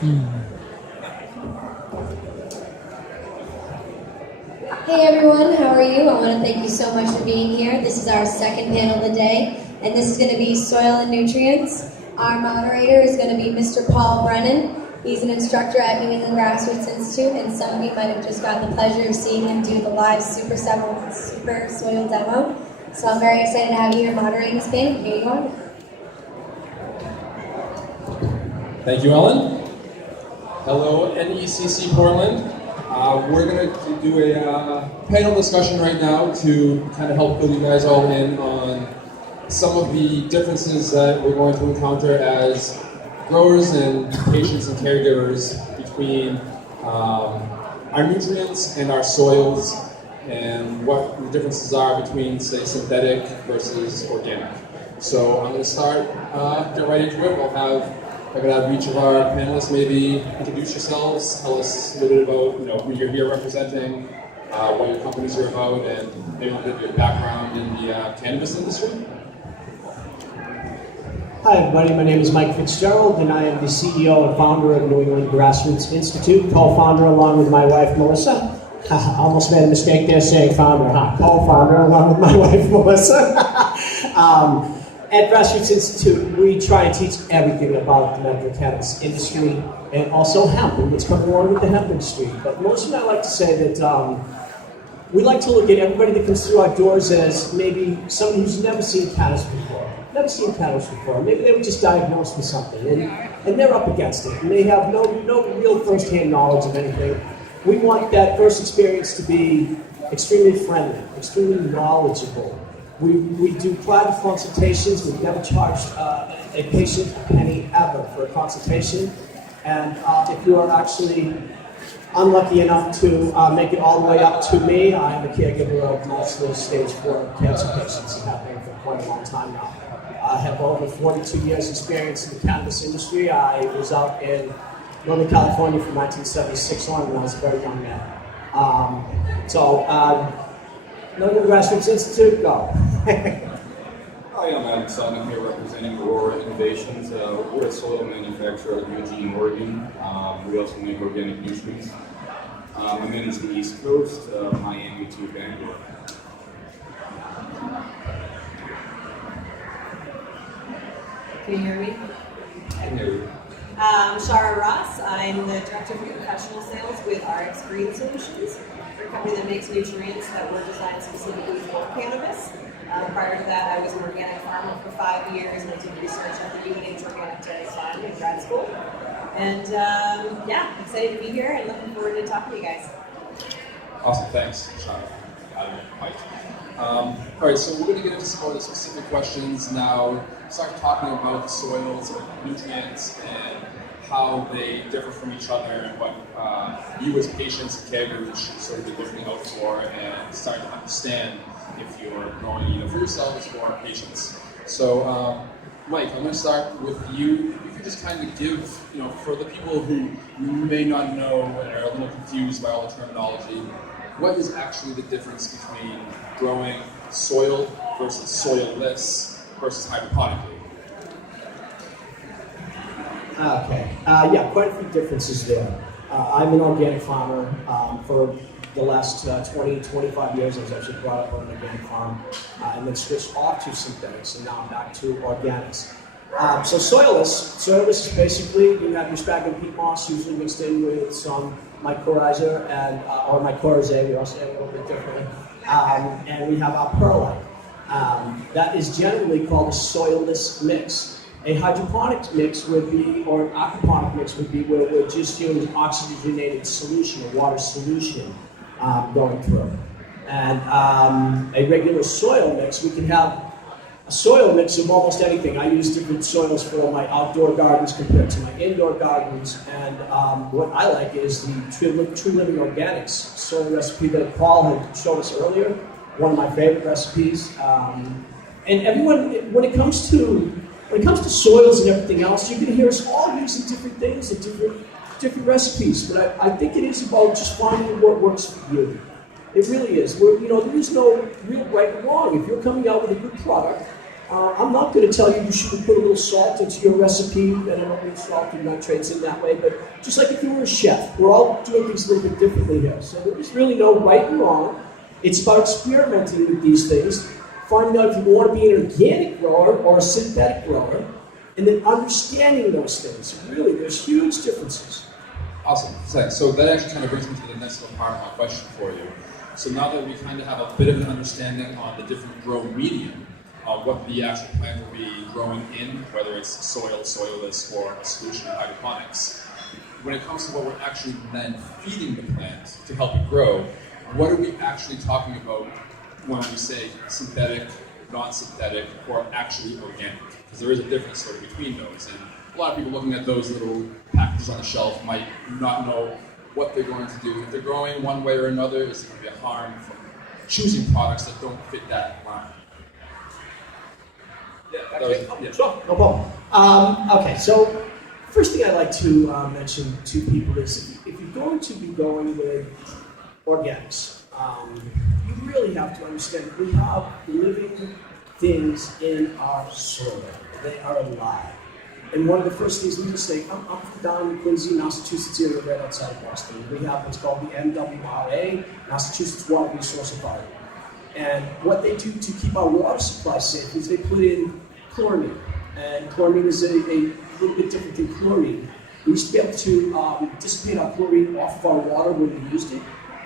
Hey everyone, how are you? I want to thank you so much for being here. This is our second panel of the day, and this is going to be Soil and Nutrients. Our moderator is going to be Mr. Paul Brennan. He's an instructor at New England Grassroots Institute, and some of you might have just gotten the pleasure of seeing him do the live super soil demo. So I'm very excited to have you here moderating this panel. Here you are. Thank you, Ellen. Hello, NECC Portland. We're going to do a panel discussion right now to kind of help fill you guys all in on some of the differences that we're going to encounter as growers and patients and caregivers between our nutrients and our soils, and what the differences are between, say, synthetic versus organic. So I'm going to start, get right into it. I could have each of our panelists maybe introduce yourselves, tell us a little bit about who you're here representing, what your companies are about, and maybe a little bit of your background in the cannabis industry. Hi everybody, my name is Mike Fitzgerald, and I am the CEO and founder of New England Grassroots Institute, co-founder along with my wife Melissa. I almost made a mistake there saying founder, co-founder along with my wife Melissa. At Grassroots Institute, we try and teach everything about the medical cannabis industry and also hemp and what's coming along with the hemp industry. But Melissa and I like to say that we like to look at everybody that comes through our doors as maybe somebody who's never seen cannabis before. Maybe they were just diagnosed with something and they're up against it and they have no real first-hand knowledge of anything. We want that first experience to be extremely friendly, extremely knowledgeable. We do private consultations. We've never charged a patient a penny ever for a consultation. And if you are actually unlucky enough to make it all the way up to me, I'm the caregiver of mostly stage 4 cancer patients and have been for quite a long time now. I have over 42 years experience in the cannabis industry. I was out in Northern California from 1976 on when I was a very young man. New England Grassroots Institute, go. Hi, I'm Adam Sutton. I'm here representing Aurora Innovations. We're a soil manufacturer out of Eugene, Oregon. We also make organic nutrients. I manage the East Coast, Miami to Bangalore. Can you hear me? I can hear you. Shara Ross. I'm the Director of Professional Sales with RX Green Solutions. We're a company that makes nutrients that were designed specifically for cannabis. Prior to that, I was an organic farmer for 5 years, and I did research at the UNH Organic Genetics Lab in grad school. And excited to be here and looking forward to talking to you guys. Awesome, thanks, Shara. Mike. All right, so we're going to get into some of the specific questions now. Start talking about the soils and nutrients and how they differ from each other and what you as patients and caregivers should sort of be looking out for and start to understand if you're growing either for yourselves or patients. So, Mike, I'm going to start with you. If you could just kind of give, for the people who may not know and are a little confused by all the terminology, what is actually the difference between growing soil versus soilless versus hydroponically? Okay, quite a few differences there. I'm an organic farmer. For the last 20, 25 years, I was actually brought up on an organic farm and then switched off to synthetics, and now I'm back to organics. So soilless is basically, you have your sphagnum peat moss usually mixed in with some mycorrhiza or mycorrhizae, we also have a little bit differently, and we have our perlite. That is generally called a soilless mix. A hydroponic mix would be, or an aquaponic mix would be, where we're just using oxygenated solution, a water solution going through. And a regular soil mix, we can have a soil mix of almost anything. I use different soils for my outdoor gardens compared to my indoor gardens. And what I like is the True Living Organics soil recipe that Paul had showed us earlier. One of my favorite recipes. And everyone, when it comes to soils and everything else, you can hear us all using different things and different recipes. But I think it is about just finding what works for you. It really is. There is no real right or wrong. If you're coming out with a good product, I'm not going to tell you should put a little salt into your recipe, and I don't mean salt and nitrates in that way, but just like if you were a chef, we're all doing things a little bit differently here. So there's really no right and wrong. It's about experimenting with these things, finding out if you want to be an organic grower or a synthetic grower, and then understanding those things. Really, there's huge differences. Awesome. So that actually kind of brings me to the next little part of my question for you. So now that we kind of have a bit of an understanding on the different grow medium, what the actual plant will be growing in, whether it's soil, soilless, or a solution of hydroponics, when it comes to what we're actually then feeding the plant to help it grow, what are we actually talking about when we say synthetic, non-synthetic, or actually organic? Because there is a difference sort of between those. And a lot of people looking at those little packages on the shelf might not know what they're going to do. If they're growing one way or another, is there going to be a harm from choosing products that don't fit that line? Yeah, sure, no problem. Okay, so first thing I'd like to mention to people is if you're going to be going with organics, you really have to understand that we have living things in our soil. They are alive. And one of the first things we just say, I'm from down in Quincy, Massachusetts area, right outside of Boston. We have what's called the MWRA, Massachusetts Water Resource Authority. And what they do to keep our water supply safe is they put in chloramine. And chloramine is a little bit different than chlorine. We used to be able to dissipate our chlorine off of our water when we used it.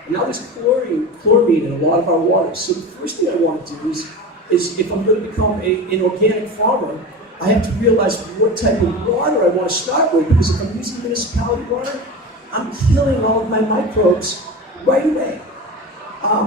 And now there's chloramine in a lot of our water. So the first thing I want to do is if I'm going to become an organic farmer, I have to realize what type of water I want to start with, because if I'm using municipality water, I'm killing all of my microbes right away.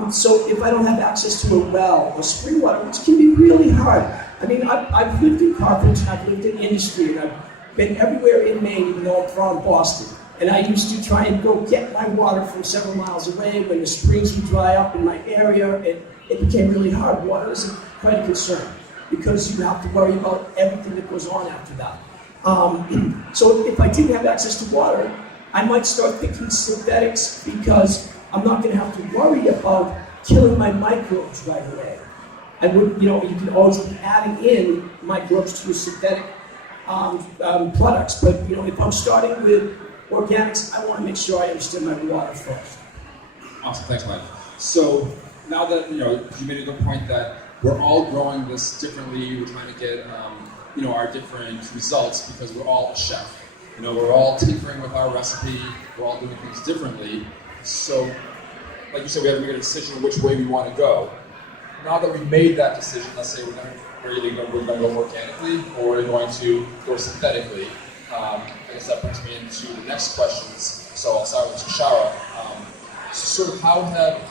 So if I don't have access to a well or spring water, which can be really hard. I mean, I've lived in Carthage, and I've lived in industry, and I've been everywhere in Maine, even though I'm from Boston. And I used to try and go get my water from several miles away when the springs would dry up in my area, and it became really hard. Water is quite a concern, because you have to worry about everything that goes on after that. So if I didn't have access to water, I might start picking synthetics, because I'm not going to have to worry about killing my microbes right away. I would, you can always be adding in microbes to your synthetic products, but if I'm starting with organics, I want to make sure I understand my water first. Awesome, thanks, Mike. So now that you made a good point that we're all growing this differently, we're trying to get our different results because we're all a chef. We're all tinkering with our recipe, we're all doing things differently. So, like you said, we have to make a decision which way we want to go. Now that we've made that decision, let's say we're either going to go organically or we're going to go synthetically. I guess that brings me into the next questions. So I'll start with Shara. Sort of how have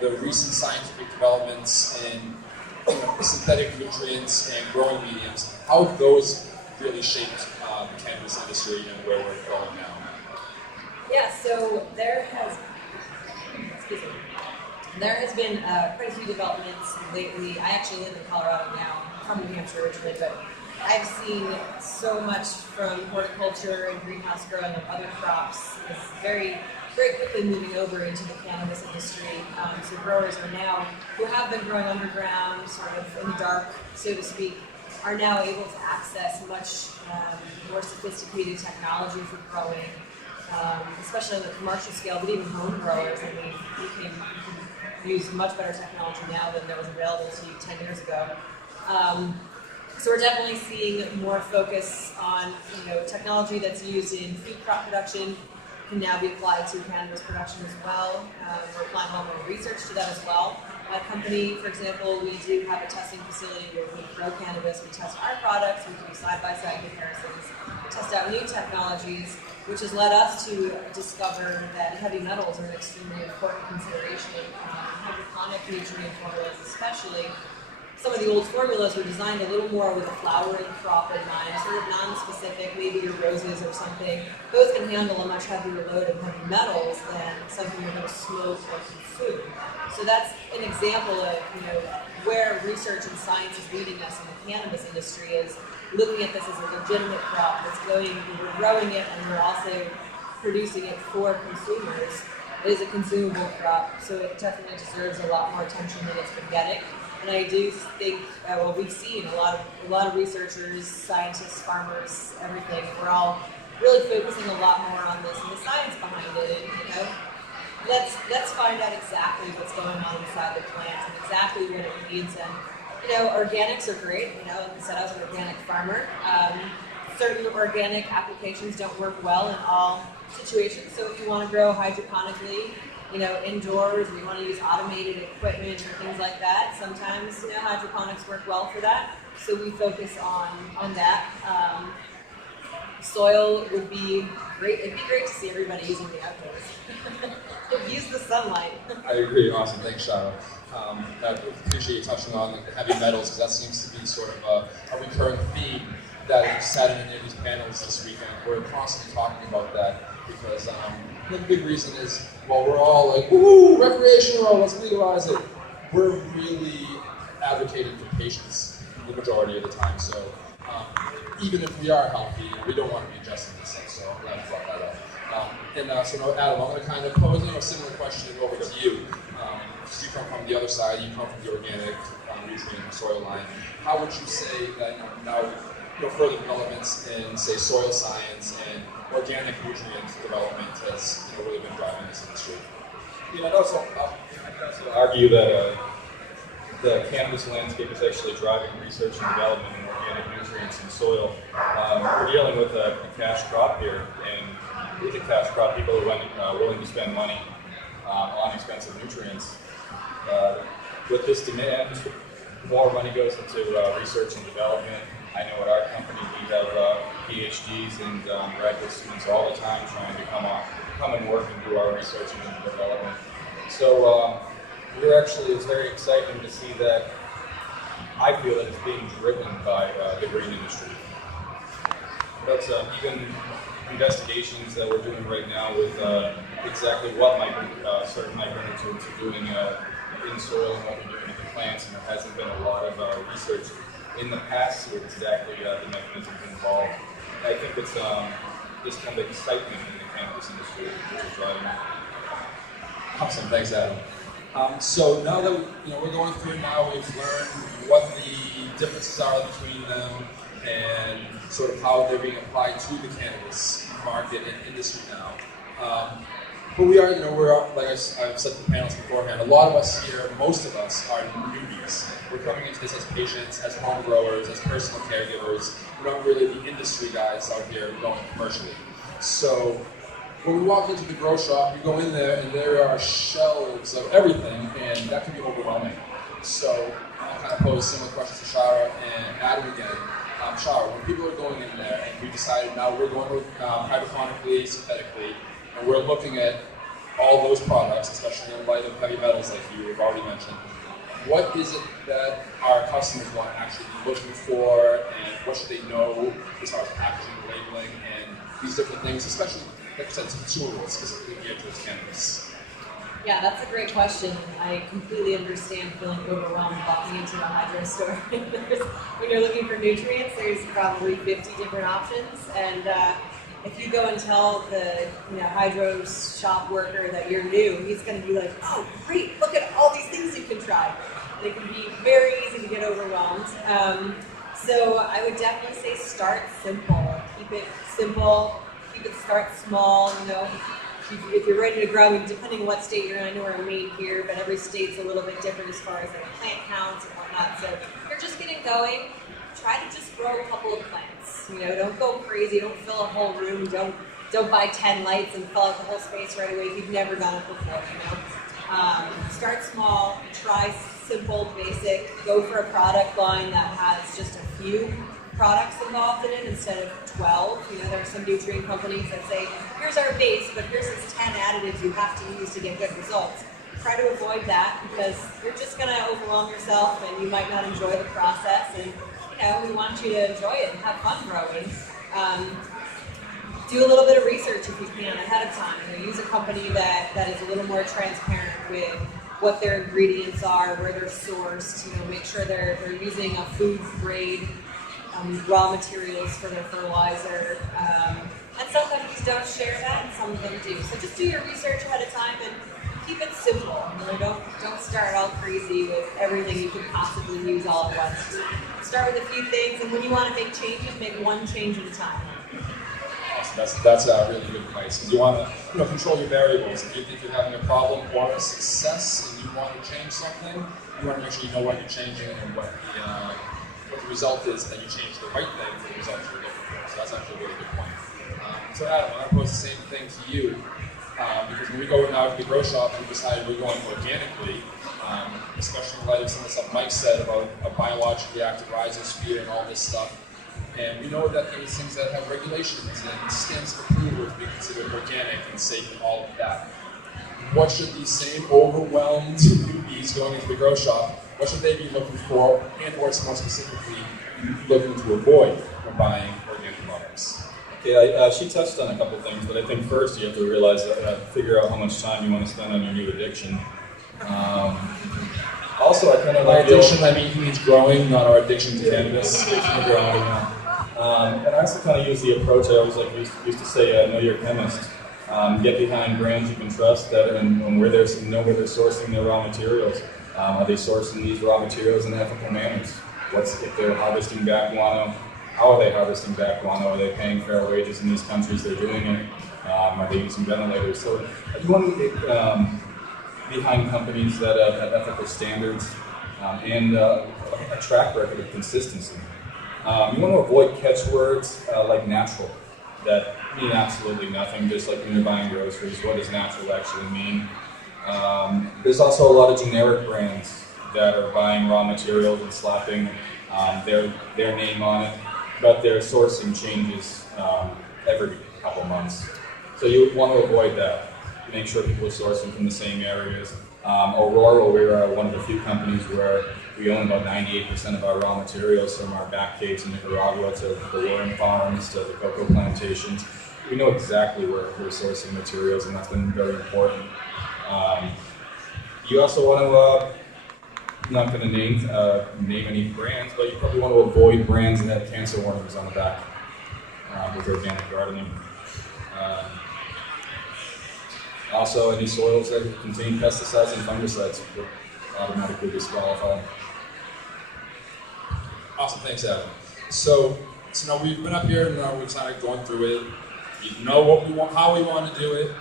the recent scientific developments in synthetic nutrients and growing mediums, how have those really shaped the cannabis industry and where we're going now? Yeah, so there has been quite a few developments lately. I actually live in Colorado now, from New Hampshire originally, but I've seen so much from horticulture and greenhouse growing of other crops is very, very quickly moving over into the cannabis industry. So growers are now, who have been growing underground, sort of in the dark, so to speak, are now able to access much more sophisticated technology for growing, especially on the commercial scale, but even home growers. I mean, you can use much better technology now than that was available to you 10 years ago. So we're definitely seeing more focus on technology that's used in food crop production can now be applied to cannabis production as well. We're applying a lot more research to that as well. My company, for example, we do have a testing facility where we grow cannabis, we test our products, we do side-by-side comparisons, we test out new technologies, which has led us to discover that heavy metals are an extremely important consideration in hydroponic nutrient formulas, especially. Some of the old formulas were designed a little more with a flowering crop in mind, sort of non-specific, maybe your roses or something. Those can handle a much heavier load of heavy metals than something you're going to smoke or consume. So that's an example of where research and science is leading us in the cannabis industry, is looking at this as a legitimate crop that's we're growing it and we're also producing it for consumers. It is a consumable crop, so it definitely deserves a lot more attention than it's been getting. And I do think, we've seen a lot of researchers, scientists, farmers, everything. We're all really focusing a lot more on this and the science behind it. And, let's find out exactly what's going on inside the plant and exactly what it needs. And organics are great. Like I said, I was an organic farmer. Certain organic applications don't work well in all situations. So if you want to grow hydroponically, indoors, or you want to use automated equipment or things like that, sometimes hydroponics work well for that. So we focus on that. Soil would be great. It'd be great to see everybody using the outdoors. Use the sunlight. I agree. Awesome. Thanks, Shara. I appreciate you touching on the heavy metals, because that seems to be sort of a recurring theme that we've sat in any of these panels this weekend. We're constantly talking about that because the big reason is, while we're all like, woo, recreational, let's legalize it, we're really advocating for patients the majority of the time. So even if we are healthy, we don't want to be adjusting this stuff. So I'm glad you brought that up. So Adam, I'm going to kind of pose a similar question over to you. You come from the other side, you come from the organic nutrient soil line. How would you say that now further developments in, say, soil science and organic nutrient development has really been driving this industry? I can also argue that the cannabis landscape is actually driving research and development in organic nutrients in soil. We're dealing with a cash crop here, and with a cash crop, people are willing to spend money on expensive nutrients. With this demand, more money goes into research and development. I know at our company we have PhDs and graduate students all the time trying to come and work and do our research and development. So it's very exciting to see that. I feel that it's being driven by the green industry. That's even investigations that we're doing right now with exactly what certain micronutrients are doing in soil and what they're doing in the plants, and there hasn't been a lot of research in the past with exactly the mechanisms involved. I think it's this kind of excitement in the cannabis industry which is driving it. Awesome, thanks, Adam. So now that we're going through it now, we've learned what the differences are between them and sort of how they're being applied to the cannabis market and industry now. But we are, like I've said to the panelists beforehand, a lot of us here, most of us, are newbies. We're coming into this as patients, as home growers, as personal caregivers. We're not really the industry guys out here going commercially. So when we walk into the grow shop, we go in there and there are shelves of everything, and that can be overwhelming. So I'll kind of pose similar questions to Shara and Adam again. Shara, when people are going in there and we decided now we're going with hydroponically, synthetically, and we're looking at all those products, especially in light of heavy metals like you've already mentioned, what is it that our customers want to actually be looking for, and what should they know as far as packaging, labeling, and these different things, especially, like I said, consumables specifically geared towards cannabis? Yeah, that's a great question. I completely understand feeling overwhelmed walking into a hydro store. When you're looking for nutrients, there's probably 50 different options, and if you go and tell the hydro shop worker that you're new, he's going to be like, "Oh, great! Look at all these things you can try." And it can be very easy to get overwhelmed. So I would definitely say start simple. Keep it simple. Start small. If you're ready to grow, depending on what state you're in, I know we're in Maine here, but every state's a little bit different as far as plant counts and whatnot. So if you're just getting going, try to just grow a couple of plants. Don't go crazy. Don't fill a whole room. Don't buy 10 lights and fill out the whole space right away if you've never done it before. Start small. Try simple, basic. Go for a product line that has just a few products involved in it instead of 12. There are some nutrient companies that say, here's our base, but here's this 10 additives you have to use to get good results. Try to avoid that because you're just going to overwhelm yourself and you might not enjoy the process. And we want you to enjoy it and have fun growing. Do a little bit of research if you can ahead of time. Use a company that is a little more transparent with what their ingredients are, where they're sourced. Make sure they're using a food grade raw materials for their fertilizer. And some companies don't share that, and some of them do. So just do your research ahead of time and keep it simple. Really don't start all crazy with everything you could possibly use all at once. Start with a few things, and when you want to make changes, make one change at a time. That's a really good advice, because you want to control your variables. If you think you're having a problem or a success and you want to change something, you want to make sure you know what you're changing and what the result is, that you change the right thing for the result you're looking for. So that's actually a really good point. So Adam, I'm going to pose the same thing to you, because when we go now to the grow shop, we decided we're going organically, especially in light of some of the stuff Mike said about a biologically active rhizosphere and all this stuff. And we know that there's things that have regulations and stamps of approval to be considered organic and safe and all of that. What should these same overwhelmed newbies going into the grow shop, what should they be looking for, and or more specifically, looking to avoid when buying organic products? Okay, she touched on a couple things, but I think first you have to realize figure out how much time you want to spend on your new addiction. Also, I kind of By like addiction, I mean he means growing, not our addiction to cannabis. Addiction to growing, yeah. And I also kind of use the approach I always used to say, know your chemist. Get behind brands you can trust that and know where they're sourcing their raw materials. Are they sourcing these raw materials in ethical manners? If they're harvesting back guano, how are they harvesting back guano? Are they paying fair wages in these countries they're doing it? Are they using ventilators? So you want to get behind companies that have ethical standards and a track record of consistency. You want to avoid catchwords like natural that mean absolutely nothing, just like when you're buying groceries. What does natural actually mean? There's also a lot of generic brands that are buying raw materials and slapping their name on it, but their sourcing changes every couple months. So you want to avoid that. Make sure people are sourcing from the same areas. Aurora, we're one of the few companies where we own about 98% of our raw materials, from our back caves in Nicaragua to the worm farms to the cocoa plantations. We know exactly where we're sourcing materials, and that's been very important. You also want to, I'm not going to name any brands, but you probably want to avoid brands that have cancer warnings on the back with organic gardening. Also, any soils that contain pesticides and fungicides will automatically disqualify. Awesome, thanks, Adam. So now we've been up here and now we've kind of gone through it. We know what we want, how we want to do it.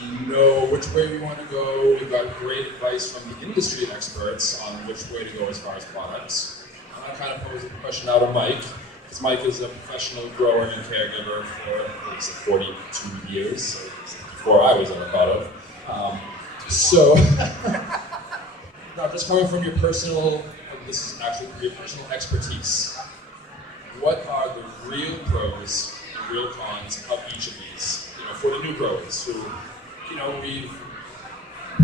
We know which way we want to go. We've got great advice from the industry experts on which way to go as far as products. I'm going to kind of pose a question out of Mike, because Mike is a professional grower and caregiver for 42 years, so before I was ever thought of. So, now just coming from your personal, this is actually your personal expertise, what are the real pros and real cons of each of these? For the new growers who, we've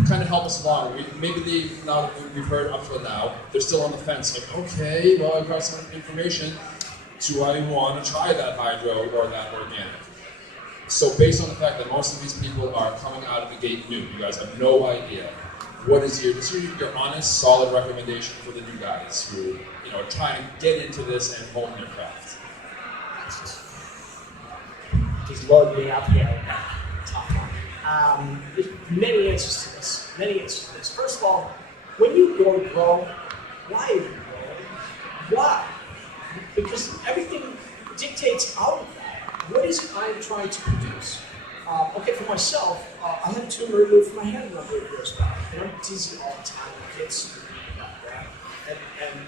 kind of help us along. Now that we've heard up till now, they're still on the fence. Like, okay, well, I've got some information. Do I want to try that hydro or that organic? So based on the fact that most of these people are coming out of the gate new, you guys have no idea, what is your honest, solid recommendation for the new guys who are trying to get into this and hone their craft? Just load me up here. Top one. There's many answers to this. First of all, when you go to grow, why are you growing? Why? Because everything dictates out of that. What is it I'm trying to produce? For myself, I had a tumor removed from my hand a number of years back, and I'm dizzy all the time. Kids, and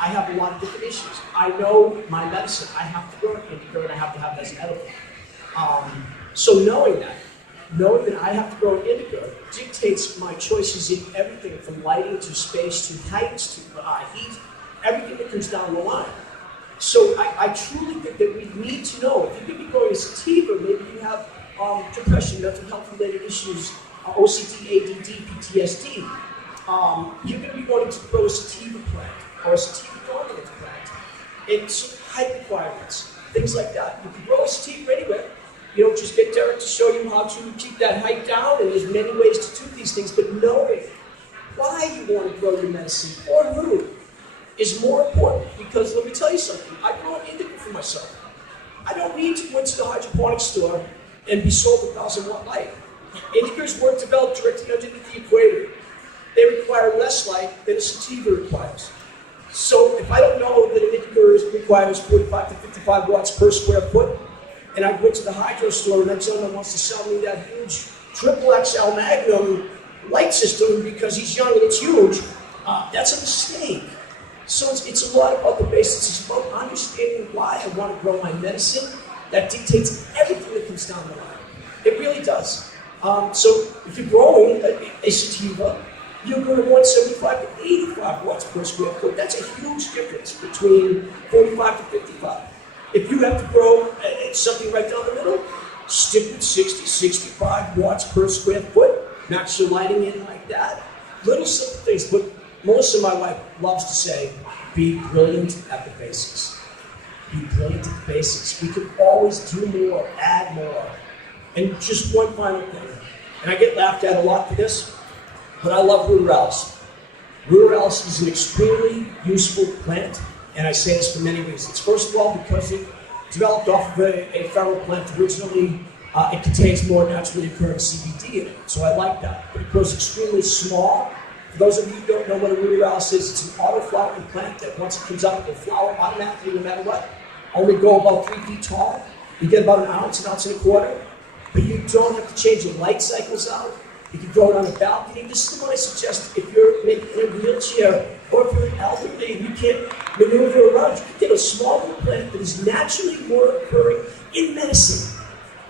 I have a lot of different issues. I know my medicine. I have to grow it indica, and I have to have it as an edible. So knowing that I have to grow indica dictates my choices in everything from lighting to space to heights to heat, everything that comes down the line. So I truly think that we need to know, if you're going to be growing a sativa, maybe you have depression, mental health related issues, OCD, ADD, PTSD, you're going to be wanting to grow a sativa plant or a sativa dominant plant. And some height requirements, things like that. You can grow a sativa anywhere. Just get Derek to show you how to keep that height down, and there's many ways to do these things, but knowing why you want to grow your medicine or who is more important, because let me tell you something, I grow an indica for myself. I don't need to go into the hydroponic store and be sold a 1,000-watt light. Indicas weren't developed directly underneath the equator. They require less light than a sativa requires. So if I don't know that an indica requires 45 to 55 watts per square foot, and I go to the hydro store and that gentleman wants to sell me that huge triple XL Magnum light system because he's young and it's huge, that's a mistake. So it's a lot about the basics. It's about understanding why I want to grow my medicine. That dictates everything that comes down the line. It really does. So if you're growing a sativa, you're going to 175 to 85 watts per square foot. That's a huge difference between 45 to 55. If you have to grow something right down the middle, stick with 60, 65 watts per square foot. Max your lighting in like that. Little simple things. But Melissa, my wife, loves to say, be brilliant at the basics. Be brilliant at the basics. We can always do more, add more. And just one final thing. And I get laughed at a lot for this, but I love ruderalis. Ruderalis is an extremely useful plant, and I say this for many reasons. First of all, because it developed off of a feral plant originally, it contains more naturally occurring CBD in it, so I like that. But it grows extremely small. For those of you who don't know what a ruderalis is, it's an auto-flowering plant that once it comes up, it will flower automatically no matter what. Only go about 3 feet tall. You get about an ounce and a quarter. But you don't have to change your light cycles out. You can grow it on a balcony. This is what I suggest if you're maybe in a wheelchair or if you're an elderly and you can't maneuver around. You can get a small little plant that is naturally more occurring in medicine.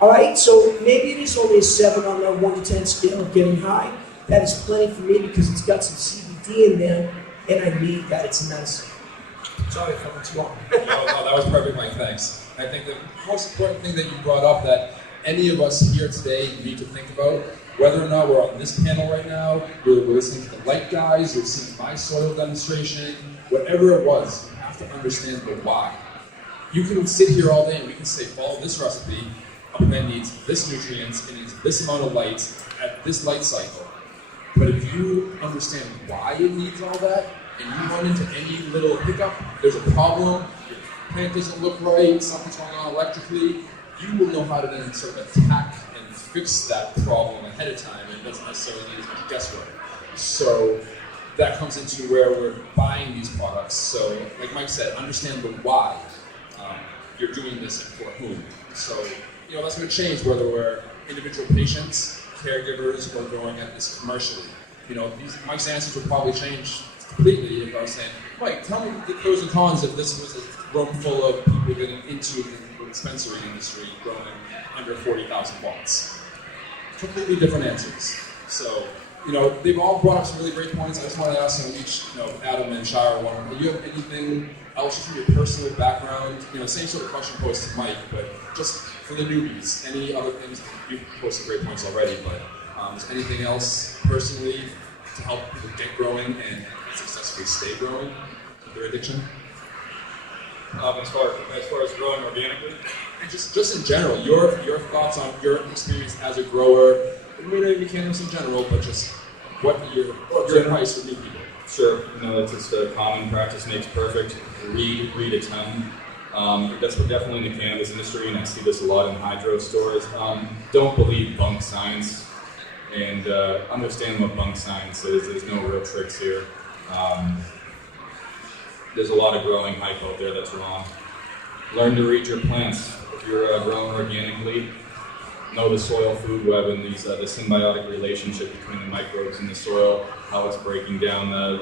All right, so maybe it is only a 7 on the 1 to 10 scale of getting high. That is plenty for me because it's got some CBD in there, and I need that. It's a medicine. Sorry if I went too long. No, that was perfect, Mike. Thanks. I think the most important thing that you brought up that any of us here today need to think about, whether or not we're on this panel right now, we're listening to the light guys, you're seeing my soil demonstration, whatever it was, you have to understand the why. You can sit here all day and we can say, follow this recipe, a plant needs this nutrients, it needs this amount of light at this light cycle. But if you understand why it needs all that, and you run into any little hiccup, there's a problem, your plant doesn't look right, something's going on electrically, you will know how to then sort of attack and fix that problem ahead of time, and it doesn't necessarily need as much guesswork. So that comes into where we're buying these products. So, like Mike said, understand the why you're doing this and for whom. So, that's going to change whether we're individual patients, caregivers, or growing at this commercially. Mike's answers would probably change completely if I was saying, Mike, tell me the pros and cons if this was a room full of people getting into the dispensary industry growing under 40,000 watts. Completely different answers. So, they've all brought up some really great points. I just want to ask them each, Adam and Shara, do you have anything else just from your personal background? Same sort of question posed to Mike, but just for the newbies, any other things? You've posted great points already, but is anything else personally to help people get growing and successfully stay growing with their addiction? As far as growing organically? And just in general, your thoughts on your experience as a grower, maybe cannabis in general, but just what your advice for new people. Sure, that's just a common practice makes perfect. Read a ton. That's definitely in the cannabis industry, and I see this a lot in hydro stores. Don't believe bunk science, and understand what bunk science is. There's no real tricks here. There's a lot of growing hype out there that's wrong. Learn to read your plants. If you're growing organically, know the soil food web and the symbiotic relationship between the microbes in the soil, how it's breaking down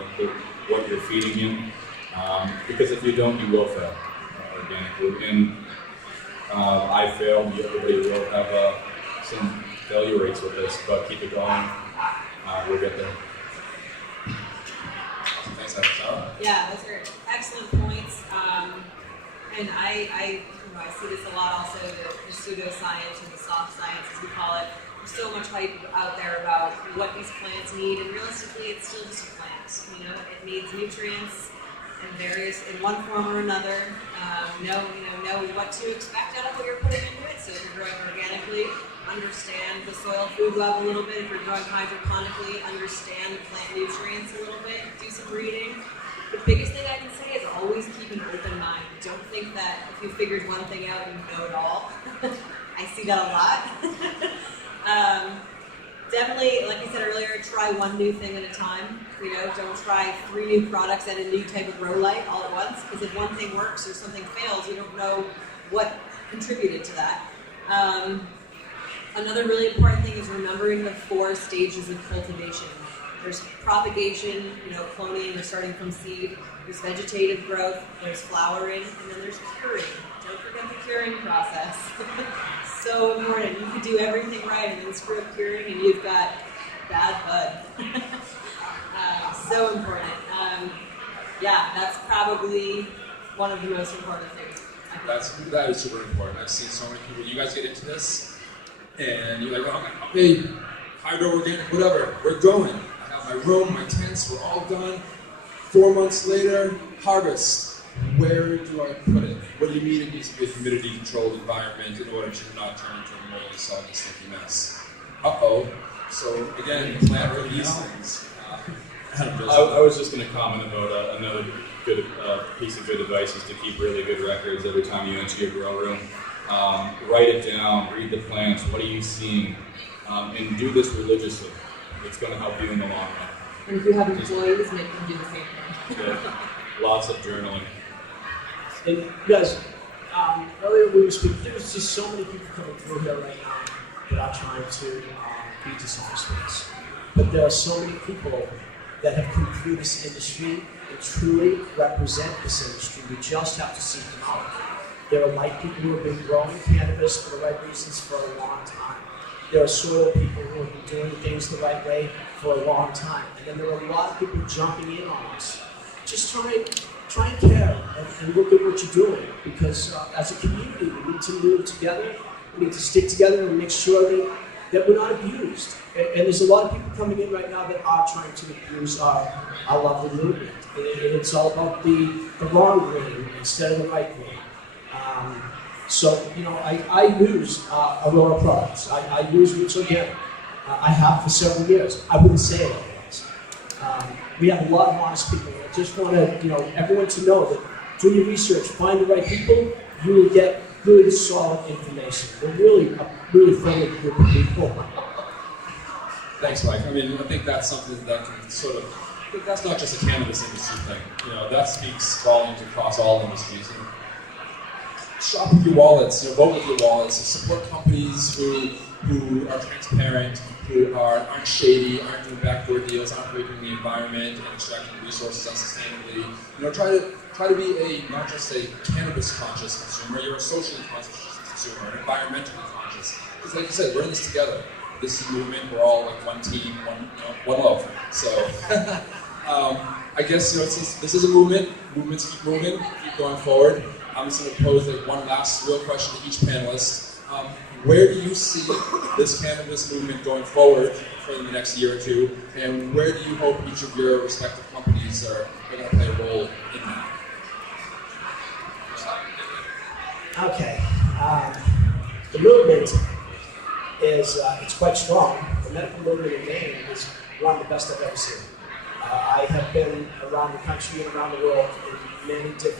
what you're feeding him. Because if you don't, you will fail organically. And I failed. Everybody will have some failure rates with this, but keep it going. We'll get there. Thanks, Shara. Yeah, those are excellent points. And I see this a lot also, the pseudoscience and the soft science, as we call it. There's so much hype out there about what these plants need, and realistically, it's still just a plant. It needs nutrients in one form or another. Know what to expect out of what you're putting into it. So if you're growing organically, understand the soil food web a little bit. If you're growing hydroponically, understand the plant nutrients a little bit. Do some reading. The biggest thing I can say is always keep an open mind. Don't think that if you figured one thing out, you know it all. I see that a lot. definitely, like I said earlier, try one new thing at a time. You know, don't try 3 new products and a new type of grow light all at once, because if one thing works or something fails, you don't know what contributed to that. Another really important thing is remembering the 4 stages of cultivation. There's propagation, you know, cloning or starting from seed. There's vegetative growth, there's flowering, and then there's curing. Don't forget the curing process. So important. You could do everything right and then screw up curing and you've got bad bud. So important. Yeah, that's probably one of the most important things. That is super important. I've seen so many people. You guys get into this, and you're like, oh, okay, hydro, organic, whatever. We're going. I have my room, my tents. We're all done. 4 months later, harvest. Where do I put it? What do you mean it needs to be a humidity-controlled environment in order to not turn into a moldy, soggy, sticky mess? Uh-oh. So again, plan for these things. I was just going to comment about another good piece of good advice is to keep really good records every time you enter your grow room. Write it down, read the plants, what are you seeing, and do this religiously. It's going to help you in the long run. And if you have employees, make them do the same thing. Yeah. Lots of journaling. And you guys, earlier we were speaking, there's just so many people coming through here right now that are trying to be disinterested. But there are so many people that have come through this industry and truly represent this industry. We just have to seek them out. There are light people who have been growing cannabis for the right reasons for a long time. There are soil people who have been doing things the right way for a long time. And then there are a lot of people jumping in on us. Just try and care and look at what you're doing, because as a community we need to move together, we need to stick together and make sure that we're not abused. And there's a lot of people coming in right now that are trying to abuse our lovely movement. And it's all about the wrong green instead of the right green. So, you know, I use Aurora products. I use Roots Organic. I have for several years. I wouldn't say it otherwise. We have a lot of honest people. I just want to, you know, everyone to know that do your research, find the right people, you will get good, solid information. We're really a really friendly group of people. Thanks, Mike. I mean, I think that's something that can sort of, that's not just a cannabis industry thing. You know, that speaks volumes across all industries. And shop with your wallets, you know, vote with your wallets, support companies who are transparent, who aren't shady, aren't doing backdoor deals, aren't breaking the environment and extracting resources unsustainably. You know, try to be not just a cannabis conscious consumer, you're a socially conscious consumer, an environmentally conscious. Because like you said, we're in this together. This is a movement, we're all like one team, one love. So I guess, you know, since this is a movement, movements keep moving, keep going forward. I'm just going to pose like one last real question to each panelist. Where do you see this cannabis movement going forward for the next year or two, and where do you hope each of your respective companies are going to play a role in that? Okay. The movement is it's quite strong. The medical movement in Maine is one of the best I've ever seen. I have been around the country and around the world in many different